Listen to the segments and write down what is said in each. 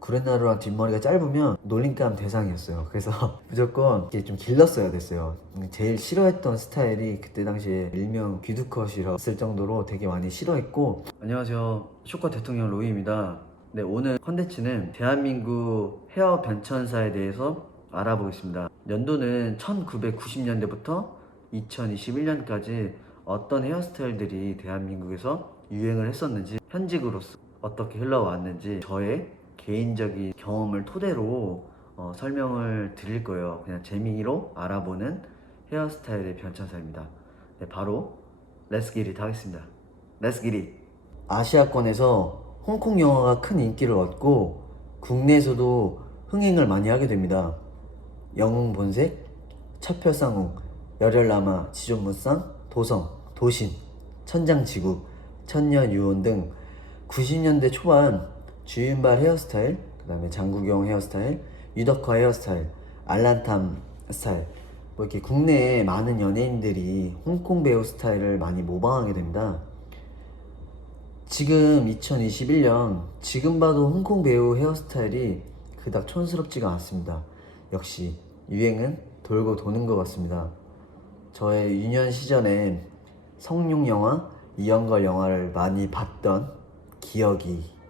구레나루랑 뒷머리가 짧으면 놀림감 대상이었어요. 그래서 무조건 이렇게 좀 길렀어야 됐어요. 제일 싫어했던 스타일이 그때 당시에 일명 귀두컷이었을 정도로 되게 많이 싫어했고. 안녕하세요, 쇼컷 대통령 로이입니다. 네, 오늘 컨텐츠는 대한민국 헤어 변천사에 대해서 알아보겠습니다. 연도는 1990년대부터 2021년까지 어떤 헤어스타일들이 대한민국에서 유행을 했었는지, 현직으로서 어떻게 흘러왔는지 저의 개인적인 경험을 토대로 설명을 드릴 거예요. 그냥 재미로 알아보는 헤어스타일의 변천사입니다. 네, 바로 렛츠 기릿 하겠습니다. 렛츠 기릿. 아시아권에서 홍콩 영화가 큰 인기를 얻고 국내에서도 흥행을 많이 하게 됩니다. 영웅 본색, 첩혈상웅, 열혈라마, 지존무쌍, 도성, 도신, 천장지구, 천녀유혼 등 90년대 초반 주윤발 헤어스타일, 그 다음에 장국영 헤어스타일, 유덕화 헤어스타일, 알란탐 스타일, 뭐 이렇게 국내에 많은 연예인들이 홍콩 배우 스타일을 많이 모방하게 됩니다. 지금 2021년, 지금 봐도 홍콩 배우 헤어스타일이 그닥 촌스럽지가 않습니다. 역시 유행은 돌고 도는 것 같습니다. 저의 유년 시절엔 성룡 영화, 이영걸 영화를 많이 봤던 기억이.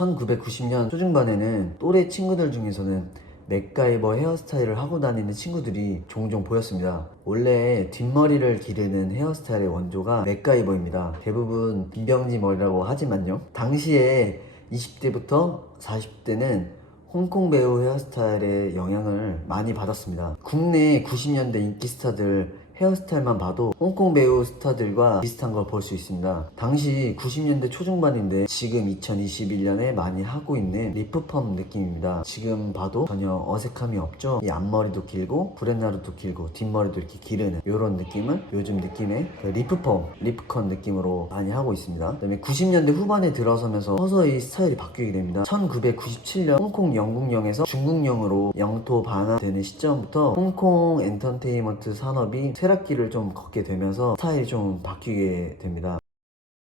1990년 초중반에는 또래 친구들 중에서는 맥가이버 헤어스타일을 하고 다니는 친구들이 종종 보였습니다. 원래 뒷머리를 기르는 헤어스타일의 원조가 맥가이버입니다. 대부분 빈병지 머리라고 하지만요, 당시에 20대부터 40대는 홍콩 배우 헤어스타일의 영향을 많이 받았습니다. 국내 90년대 인기 스타들 헤어스타일만 봐도 홍콩 배우 스타들과 비슷한 걸 볼 수 있습니다. 당시 90년대 초중반인데 지금 2021년에 많이 하고 있는 리프펌 느낌입니다. 지금 봐도 전혀 어색함이 없죠. 이 앞머리도 길고 구렛나루도 길고 뒷머리도 이렇게 기르는 이런 느낌을 요즘 느낌의 그 리프펌, 리프컨 느낌으로 많이 하고 있습니다. 그 다음에 90년대 후반에 들어서면서 서서히 스타일이 바뀌게 됩니다. 1997년 홍콩 영국령에서 중국령으로 영토 반환되는 시점부터 홍콩 엔터테인먼트 산업이 쇠락기를 좀 걷게 되면서 스타일이 좀 바뀌게 됩니다.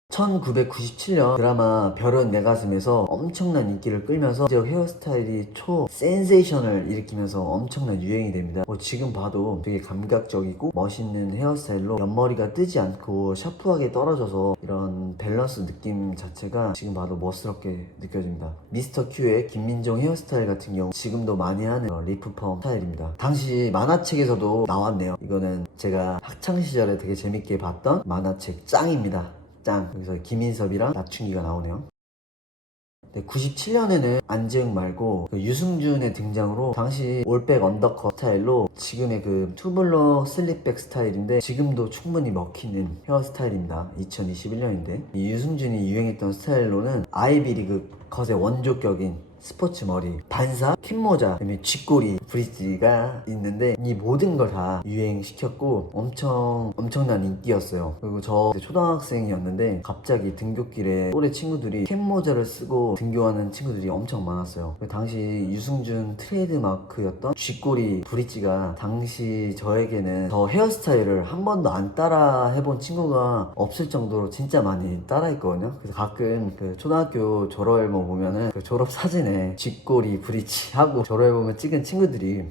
1997년 드라마 별은 내 가슴에서 엄청난 인기를 끌면서 지역 헤어스타일이 초 센세이션을 일으키면서 엄청난 유행이 됩니다. 지금 봐도 되게 감각적이고 멋있는 헤어스타일로 옆머리가 뜨지 않고 샤프하게 떨어져서 이런 밸런스 느낌 자체가 지금 봐도 멋스럽게 느껴집니다. 미스터 큐의 김민종 헤어스타일 같은 경우 지금도 많이 하는 리프펌 스타일입니다. 당시 만화책에서도 나왔네요. 이거는 제가 학창시절에 되게 재밌게 봤던 만화책 짱입니다. 짱. 여기서 김인섭이랑 나춘기가 나오네요. 97년에는 안재욱 말고 그 유승준의 등장으로 당시 올백 언더컷 스타일로 지금의 그 투블럭 슬립백 스타일인데 지금도 충분히 먹히는 헤어스타일입니다. 2021년인데 이 유승준이 유행했던 스타일로는 아이비리그 컷의 원조격인 스포츠 머리, 반사, 핀모자, 그다음에 쥐꼬리, 브릿지가 있는데 이 모든 걸 다 유행시켰고 엄청난 인기였어요. 그리고 저 초등학생이었는데 갑자기 등굣길에 또래 친구들이 캡모자를 쓰고 등교하는 친구들이 엄청 많았어요. 당시 유승준 트레이드 마크였던 쥐꼬리, 브릿지가 당시 저에게는 저 헤어스타일을 한 번도 안 따라 해본 친구가 없을 정도로 진짜 많이 따라했거든요. 그래서 가끔 그 초등학교 졸업앨범 보면은 그 졸업 사진에 쥐꼬리, 브릿지 하고 졸업앨범을 찍은 친구들이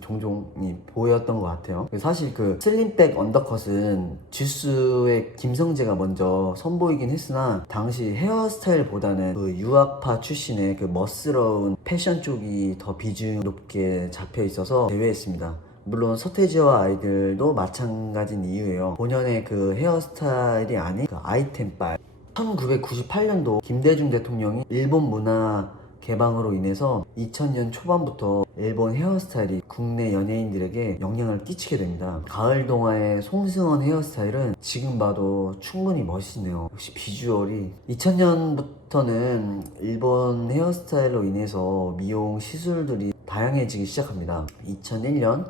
종종 보였던 것 같아요. 사실 그 슬림백 언더컷은 듀스의 김성재가 먼저 선보이긴 했으나 당시 헤어스타일보다는 그 유학파 출신의 그 멋스러운 패션 쪽이 더 비중 높게 잡혀 있어서 제외했습니다. 물론 서태지와 아이들도 마찬가지인 이유예요. 본연의 그 헤어스타일이 아닌 그 아이템빨. 1998년도 김대중 대통령이 일본 문화 개방으로 인해서 2000년 초반부터 일본 헤어스타일이 국내 연예인들에게 영향을 끼치게 됩니다. 가을 동화의 송승헌 헤어스타일은 지금 봐도 충분히 멋있네요. 역시 비주얼이. 2000년부터는 일본 헤어스타일로 인해서 미용 시술들이 다양해지기 시작합니다. 2001년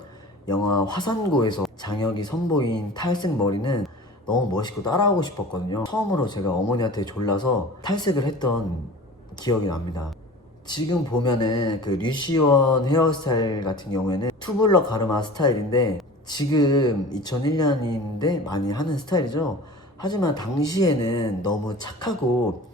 영화 화산고에서 장혁이 선보인 탈색 머리는 너무 멋있고 따라하고 싶었거든요. 처음으로 제가 어머니한테 졸라서 탈색을 했던 기억이 납니다. 지금 보면은 그 류시원 헤어스타일 같은 경우에는 투블럭 가르마 스타일인데 지금 2001년인데 많이 하는 스타일이죠. 하지만 당시에는 너무 착하고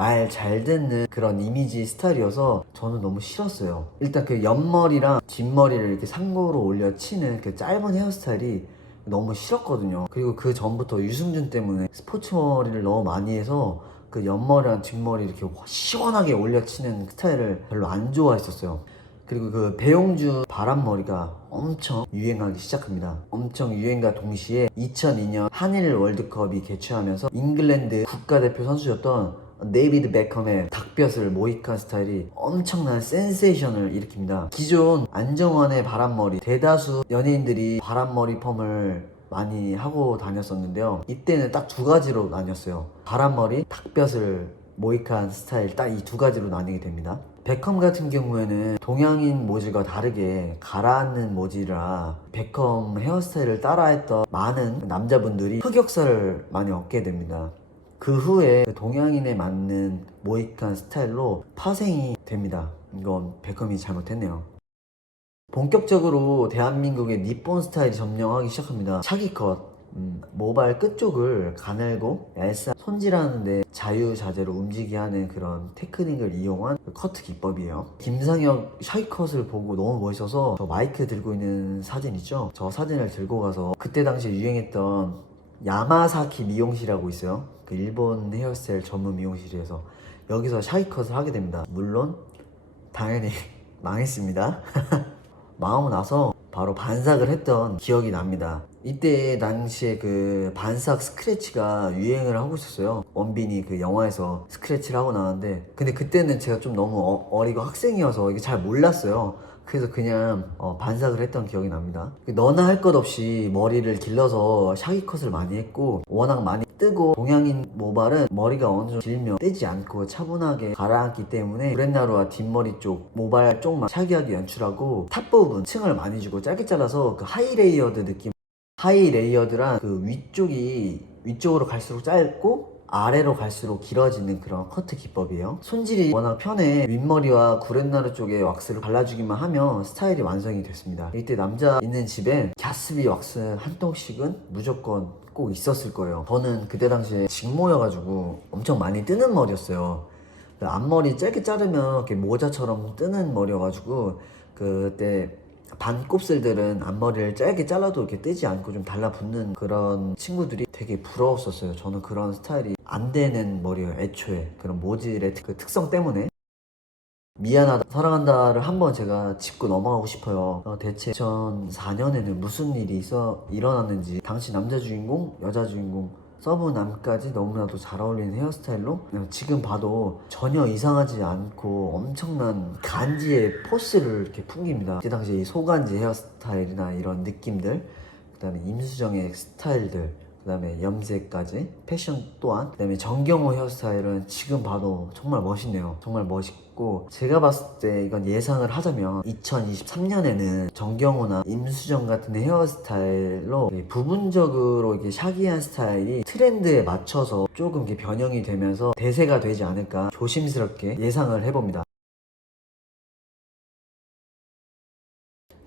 말 잘 듣는 그런 이미지 스타일이어서 저는 너무 싫었어요. 일단 그 옆머리랑 뒷머리를 이렇게 상고로 올려 치는 그 짧은 헤어스타일이 너무 싫었거든요. 그리고 그 전부터 유승준 때문에 스포츠 머리를 너무 많이 해서 그 옆머리랑 뒷머리 이렇게 시원하게 올려치는 스타일을 별로 안 좋아했었어요. 그리고 그 배용주 바람머리가 엄청 유행하기 시작합니다. 엄청 유행과 동시에 2002년 한일 월드컵이 개최하면서 잉글랜드 국가대표 선수였던 데이비드 베컴의 닭볕을 모이칸 스타일이 엄청난 센세이션을 일으킵니다. 기존 안정환의 바람머리, 대다수 연예인들이 바람머리 펌을 많이 하고 다녔었는데요. 이때는 딱 두 가지로 나뉘었어요. 바람머리, 닭볕을 모이칸 스타일 딱 이 두 가지로 나뉘게 됩니다. 베컴 같은 경우에는 동양인 모질과 다르게 가라앉는 모질이라 베컴 헤어스타일을 따라했던 많은 남자분들이 흑역사를 많이 얻게 됩니다. 그 후에 동양인에 맞는 모이칸 스타일로 파생이 됩니다. 이건 베컴이 잘못했네요. 본격적으로 대한민국의 니폰 스타일이 점령하기 시작합니다. 차기컷, 모발 끝쪽을 가늘고 얄쌍 손질하는데 자유자재로 움직이게 하는 그런 테크닉을 이용한 커트 기법이에요. 김상혁 샤이컷을 보고 너무 멋있어서 저 마이크 들고 있는 사진 있죠? 저 사진을 들고 가서 그때 당시에 유행했던 야마사키 미용실이라고 있어요. 그 일본 헤어스타일 전문 미용실에서 여기서 샤이컷을 하게 됩니다. 물론 당연히 망했습니다. 망하고 나서 바로 반삭을 했던 기억이 납니다. 이때 당시에 그 반삭 스크래치가 유행을 하고 있었어요. 원빈이 그 영화에서 스크래치를 하고 나왔는데, 근데 그때는 제가 좀 너무 어리고 학생이어서 이게 잘 몰랐어요. 그래서 그냥 반삭을 했던 기억이 납니다. 너나 할 것 없이 머리를 길러서 샤기컷을 많이 했고, 워낙 많이 뜨고 동양인 모발은 머리가 어느 정도 길면 떼지 않고 차분하게 가라앉기 때문에 브렛나루와 뒷머리 쪽 모발 쪽만 샤기하게 연출하고 탑 부분 층을 많이 주고 짧게 잘라서 그 하이 레이어드 느낌. 하이 레이어드란 그 위쪽으로 갈수록 짧고 아래로 갈수록 길어지는 그런 커트 기법이에요. 손질이 워낙 편해 윗머리와 구렛나루 쪽에 왁스를 발라주기만 하면 스타일이 완성이 됐습니다. 이때 남자 있는 집엔 갸스비 왁스 한 통씩은 무조건 꼭 있었을 거예요. 저는 그때 당시에 직모여가지고 엄청 많이 뜨는 머리였어요. 앞머리 짧게 자르면 이렇게 모자처럼 뜨는 머리여가지고 그때 반곱슬들은 앞머리를 짧게 잘라도 이렇게 뜨지 않고 좀 달라붙는 그런 친구들이 되게 부러웠었어요. 저는 그런 스타일이 안 되는 머리예요. 애초에 그런 모질의 그 특성 때문에. 미안하다 사랑한다를 한번 제가 짚고 넘어가고 싶어요. 대체 2004년에는 무슨 일이 일어났는지 당시 남자 주인공, 여자 주인공, 서브남까지 너무나도 잘 어울리는 헤어스타일로 지금 봐도 전혀 이상하지 않고 엄청난 간지의 포스를 이렇게 풍깁니다. 그때 당시 이 소간지 헤어스타일이나 이런 느낌들, 그 다음에 임수정의 스타일들, 그 다음에 염색까지 패션 또한, 그 다음에 정경호 헤어스타일은 지금 봐도 정말 멋있네요. 정말 멋있고, 제가 봤을 때 이건 예상을 하자면 2023년에는 정경호나 임수정 같은 헤어스타일로 부분적으로 이게 샤기한 스타일이 트렌드에 맞춰서 조금 이렇게 변형이 되면서 대세가 되지 않을까 조심스럽게 예상을 해봅니다.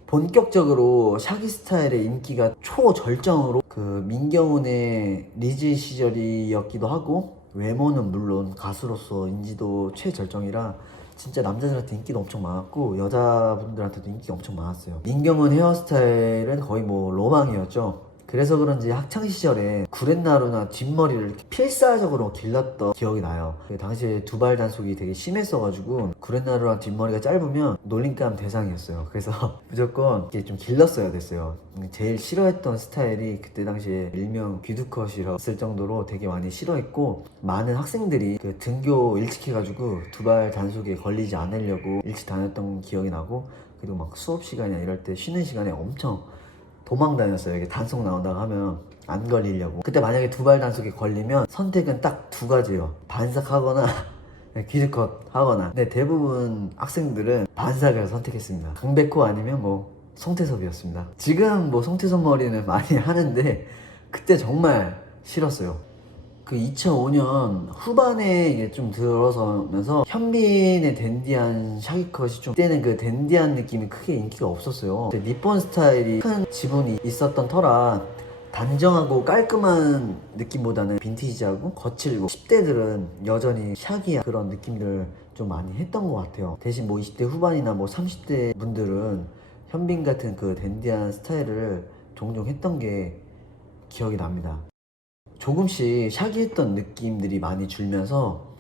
본격적으로 샤기 스타일의 인기가 초절정으로 그 민경훈의 리즈 시절이었기도 하고, 외모는 물론 가수로서 인지도 최절정이라 진짜 남자들한테 인기도 엄청 많았고 여자분들한테도 인기가 엄청 많았어요. 민경훈 헤어스타일은 거의 뭐 로망이었죠. 그래서 그런지 학창시절에 구렛나루나 뒷머리를 이렇게 필사적으로 길렀던 기억이 나요. 당시에 두발 단속이 되게 심했어가지고 구렛나루랑 뒷머리가 짧으면 놀림감 대상이었어요. 그래서 무조건 이렇게 좀 길렀어야 됐어요. 제일 싫어했던 스타일이 그때 당시에 일명 귀두컷이라고 했을 정도로 되게 많이 싫어했고, 많은 학생들이 그 등교 일찍 해가지고 두발 단속에 걸리지 않으려고 일찍 다녔던 기억이 나고, 그리고 막 수업 시간이나 이럴 때 쉬는 시간에 엄청 도망 다녔어요. 이게 단속 나온다고 하면 안 걸리려고. 그때 만약에 두발 단속에 걸리면 선택은 딱 두 가지예요. 반삭하거나 귀두컷 하거나. 근데 대부분 학생들은 반삭을 선택했습니다. 강백호 아니면 뭐 송태섭이었습니다. 지금 뭐 송태섭 머리는 많이 하는데 그때 정말 싫었어요. 그 2005년 후반에 이게 좀 들어서면서 현빈의 댄디한 샤기컷이 좀, 그때는 그 댄디한 느낌이 크게 인기가 없었어요. 니폰 스타일이 큰 지분이 있었던 터라 단정하고 깔끔한 느낌보다는 빈티지하고 거칠고 10대들은 여전히 샤기한 그런 느낌들 좀 많이 했던 것 같아요. 대신 뭐 20대 후반이나 뭐 30대 분들은 현빈 같은 그 댄디한 스타일을 종종 했던 게 기억이 납니다. 조금씩 샤기했던 느낌들이 많이 줄면서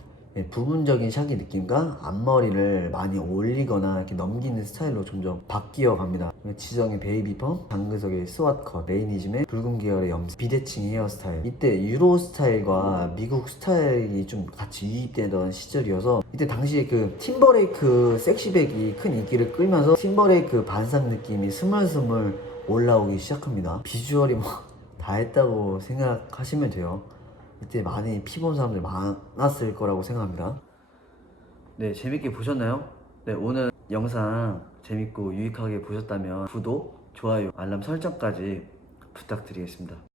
부분적인 샤기 느낌과 앞머리를 많이 올리거나 이렇게 넘기는 스타일로 점점 바뀌어 갑니다. 지정의 베이비펌, 장근석의 스왓컷, 레이니즘의 붉은 계열의 염색, 비대칭 헤어스타일. 이때 유로 스타일과 미국 스타일이 좀 같이 유입되던 시절이어서 이때 당시에 그 팀버레이크 섹시백이 큰 인기를 끌면서 팀버레이크 반상 느낌이 스물스물 올라오기 시작합니다. 비주얼이 뭐 다 했다고 생각하시면 돼요. 이때 많이 피본 사람들 많았을 거라고 생각합니다. 네, 재밌게 보셨나요? 네, 오늘 영상 재밌고 유익하게 보셨다면 구독, 좋아요, 알람 설정까지 부탁드리겠습니다.